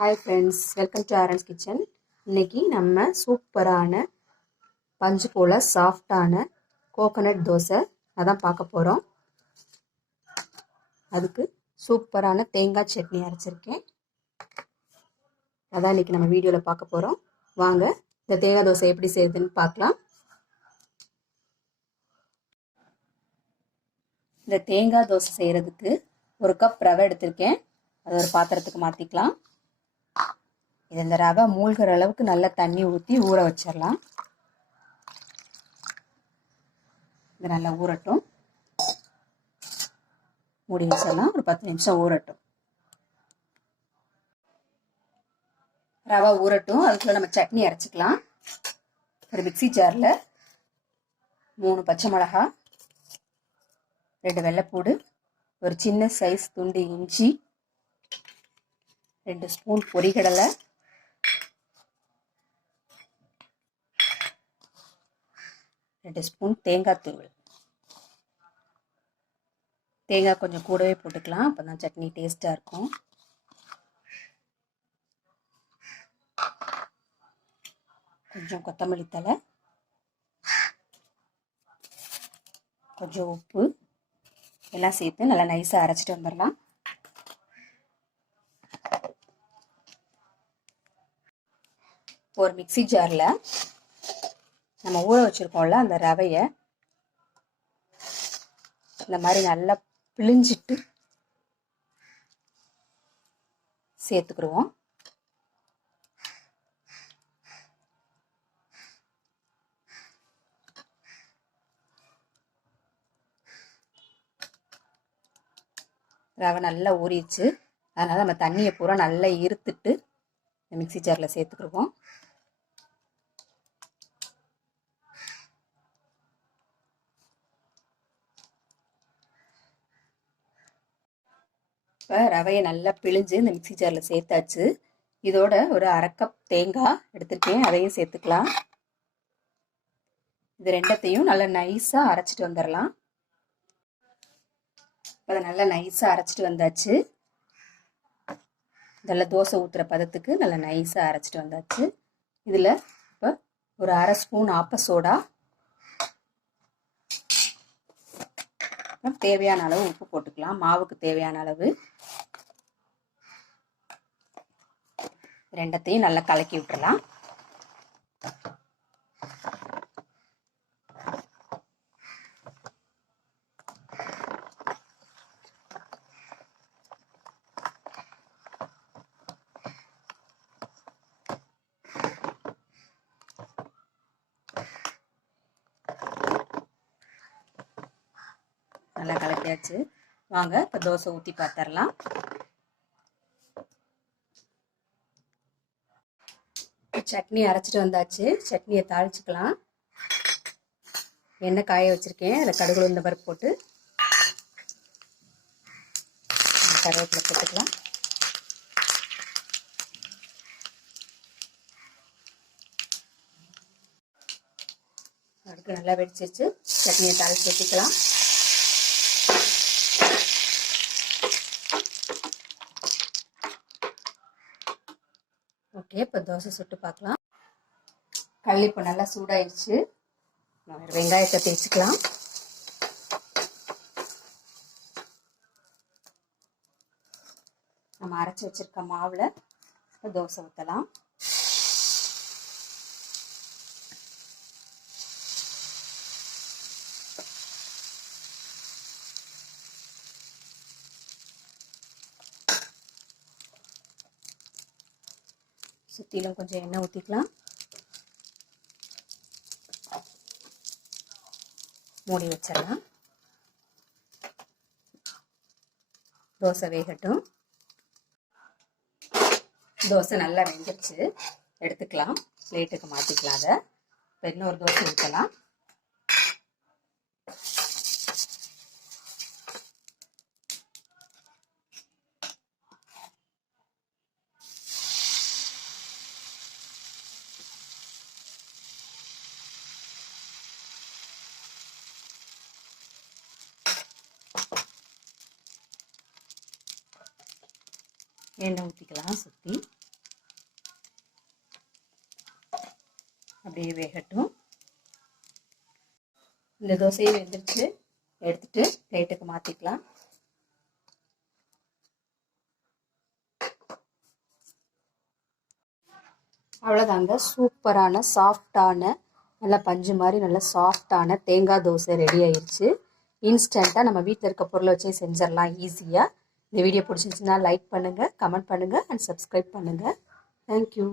Hi friends, welcome to Aaron's kitchen. இன்னைக்கு நம்ம சூப்பரான பஞ்சு போல் சாஃப்டான கோகோனட் தோசை அதான் பார்க்க போகிறோம். அதுக்கு சூப்பரான தேங்காய் சட்னி அரைச்சிருக்கேன். அதான் இன்னைக்கு நம்ம வீடியோவில் பார்க்க போகிறோம். வாங்க இந்த தேங்காய் தோசை எப்படி செய்யுதுன்னு பார்க்கலாம். இந்த தேங்காய் தோசை செய்கிறதுக்கு 1 கப் ரவை எடுத்திருக்கேன். அதை ஒரு பாத்திரத்துக்கு மாற்றிக்கலாம். இது இந்த ரவை மூழ்கிற அளவுக்கு நல்லா தண்ணி ஊற்றி ஊற வச்சிடலாம். இது நல்லா ஊறட்டும். மூடி வச்சிடலாம். ஒரு 10 நிமிஷம் ஊறட்டும். ரவை ஊறட்டும். அதுக்குள்ள நம்ம சட்னி அரைச்சிக்கலாம். ஒரு மிக்சி ஜாரில் 3 பச்சை மிளகாய், 2 வெள்ளைப்பூடு, ஒரு சின்ன சைஸ் துண்டு இஞ்சி, 2 ஸ்பூன் பொரிகடலை, 2 ஸ்பூன் தேங்காய் தூள். தேங்காய் கொஞ்சம் கூடவே போட்டுக்கலாம், அப்போ தான் சட்னி டேஸ்ட்டாக இருக்கும். கொஞ்சம் கொத்தமல்லி தழை, கொஞ்சம் உப்பு எல்லாம் சேர்த்து நல்லா நைஸாக அரைச்சிட்டு வந்துடலாம். ஒரு மிக்சி ஜாரில் நம்ம ஊற வச்சுருக்கோம்ல அந்த ரவையை இந்த மாதிரி நல்லா பிழிஞ்சிட்டு சேர்த்துக்கிடுவோம். ரவை நல்லா ஊறிடுச்சு. அதனால் நம்ம தண்ணியை பூரா நல்லா இருத்துட்டு மிக்சி ஜாரில் சேர்த்துக்கிடுவோம். இப்போ ரவையை நல்லா பிழிஞ்சு இந்த மிக்சி ஜாரில் சேர்த்தாச்சு. இதோட ஒரு 1/2 கப் தேங்காய் எடுத்துருக்கேன், அதையும் சேர்த்துக்கலாம். இது ரெண்டத்தையும் நல்லா நைஸாக அரைச்சிட்டு வந்துடலாம். அதை நல்லா நைஸாக அரைச்சிட்டு வந்தாச்சு. இதெல்லாம் தோசை ஊற்றுற பதத்துக்கு நல்லா நைஸாக அரைச்சிட்டு வந்தாச்சு. இதில் இப்போ ஒரு 1/2 ஸ்பூன் ஆப்ப சோடா, தேவையான அளவு உப்பு போட்டுக்கலாம். மாவுக்கு தேவையான அளவு. ரெண்டத்தையும் நல்லா கலக்கி விட்டுறலாம். நல்லா கலக்கியாச்சு. வாங்க இப்போ தோசை ஊற்றி பார்த்துடலாம். சட்னி அரைச்சிட்டு வந்தாச்சு. சட்னியை தாளிச்சுக்கலாம். எண்ணெய் காய வச்சுருக்கேன். அதில் கடுகு உளுந்த பருப்பு போட்டு கருவேப்பிலை போட்டுக்கலாம். அதுக்கு நல்லா வெடிச்சிருச்சு. சட்னியை தாளிச்சு ஊற்றிக்கலாம். ஓகே, இப்போ தோசை சுட்டு பார்க்கலாம். கல் இப்போ நல்லா சூடாயிடுச்சு. வெங்காயத்தை தேய்ச்சிக்கலாம். நம்ம அரைச்சி வச்சிருக்க மாவில் இப்போ தோசை ஊற்றலாம். சுற்றிலும் கொஞ்சம் எண்ணெய் ஊற்றிக்கலாம். மூடி வச்சிடலாம். தோசை வேகட்டும். தோசை நல்லா வெந்துருச்சு. எடுத்துக்கலாம். பிளேட்டுக்கு மாற்றிக்கலாம். அதை இப்போ இன்னொரு தோசை ஊற்றலாம். எண்ணெய் ஊற்றிக்கலாம் சுற்றி. அப்படியே வேகட்டும். இந்த தோசையை வெந்துருச்சு, எடுத்துட்டு பிளேட்டுக்கு மாற்றிக்கலாம். அவ்வளோதாங்க, சூப்பரான சாஃப்டான நல்லா பஞ்சு மாதிரி நல்லா சாஃப்டான தேங்காய் தோசை ரெடி ஆயிடுச்சு. இன்ஸ்டண்ட்டாக நம்ம வீட்டில் இருக்க பொருளை வச்சே செஞ்சிடலாம் ஈஸியாக. இந்த வீடியோ பிடிச்சிருந்துச்சுன்னா லைக் பண்ணுங்கள், கமெண்ட் பண்ணுங்கள் அண்ட் சப்ஸ்கிரைப் பண்ணுங்கள். தேங்க்யூ.